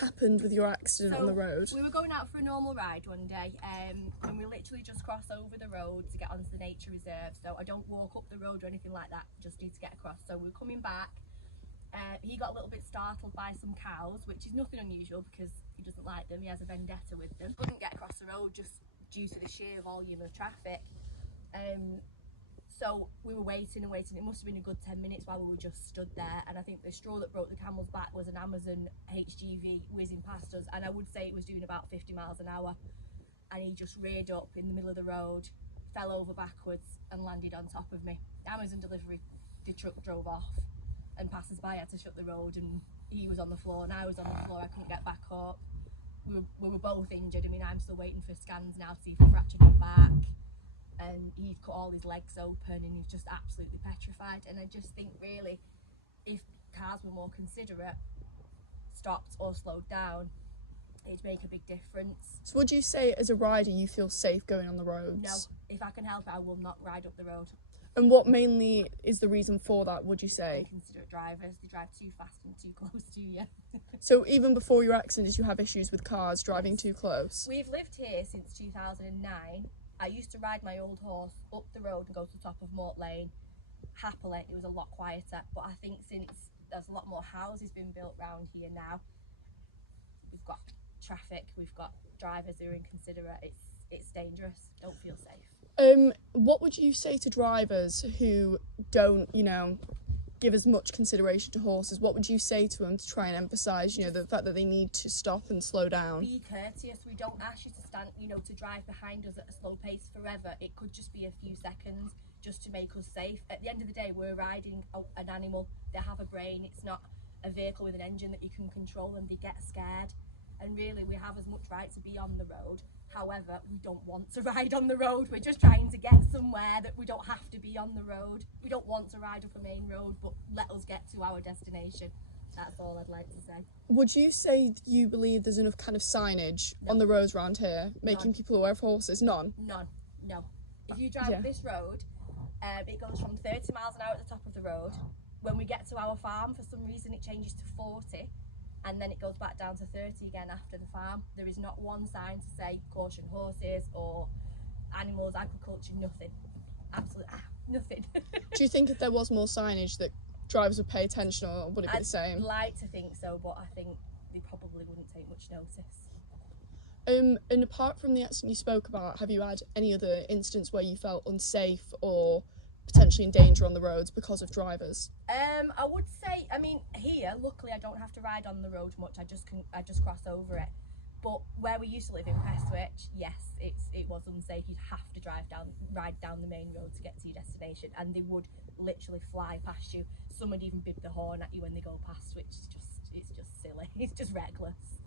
happened with your accident on the road? We were going out for a normal ride one day, and we literally just crossed over the road to get onto the nature reserve. So I don't walk up the road or anything like that, just need to get across. So we were coming back. He got a little bit startled by some cows, which is nothing unusual because he doesn't like them. He has a vendetta with them. Couldn't get across the road just due to the sheer volume of traffic. So we were waiting and waiting. It must have been a good 10 minutes while we were just stood there. And I think the straw that broke the camel's back was an Amazon HGV whizzing past us. And I would say it was doing about 50 miles an hour. And he just reared up in the middle of the road, fell over backwards and landed on top of me. The Amazon delivery, the truck drove off and passers-by had to shut the road, and he was on the floor and I was on the floor. I couldn't get back up. We were both injured. I mean, I'm still waiting for scans now to see if he fractured my back. And he'd cut all his legs open and he's just absolutely petrified. And I just think really, if cars were more considerate, stopped or slowed down, it'd make a big difference. So would you say as a rider you feel safe going on the roads? No, if I can help it, I will not ride up the road. And what mainly is the reason for that, would you say? Inconsiderate drivers, they drive too fast and too close to you. So even before your accident, did you have issues with cars driving too close? We've lived here since 2009. I used to ride my old horse up the road and go to the top of Mort Lane. Happily, it was a lot quieter, but I think since there's a lot more houses being built around here now, we've got traffic, we've got drivers who are inconsiderate. It's dangerous. Don't feel safe. What would you say to drivers who don't, give as much consideration to horses? What would you say to them to try and emphasise, the fact that they need to stop and slow down? Be courteous. We don't ask you to stand, to drive behind us at a slow pace forever. It could just be a few seconds just to make us safe. At the end of the day, we're riding an animal. They have a brain. It's not a vehicle with an engine that you can control, and they get scared. And really, we have as much right to be on the road. However, we don't want to ride on the road. We're just trying to get somewhere that we don't have to be on the road. We don't want to ride up a main road, but let us get to our destination. That's all I'd like to say. Would you say you believe there's enough kind of signage on the roads around here, making people aware of horses? None? None, no. If you drive this road, it goes from 30 miles an hour at the top of the road. When we get to our farm, for some reason it changes to 40. And then it goes back down to 30 again after the farm. There is not one sign to say caution horses or animals, agriculture, nothing. Absolutely nothing. Do you think if there was more signage that drivers would pay attention, or would it be the same? I'd like to think so, but I think they probably wouldn't take much notice. And apart from the accident you spoke about, have you had any other incidents where you felt unsafe or potentially in danger on the roads because of drivers? I would say, here, luckily I don't have to ride on the road much. I just cross over it. But where we used to live in Prestwich, yes, it was unsafe. You'd have to ride down the main road to get to your destination, and they would literally fly past you. Some would even bib the horn at you when they go past, which is it's just silly. It's just reckless.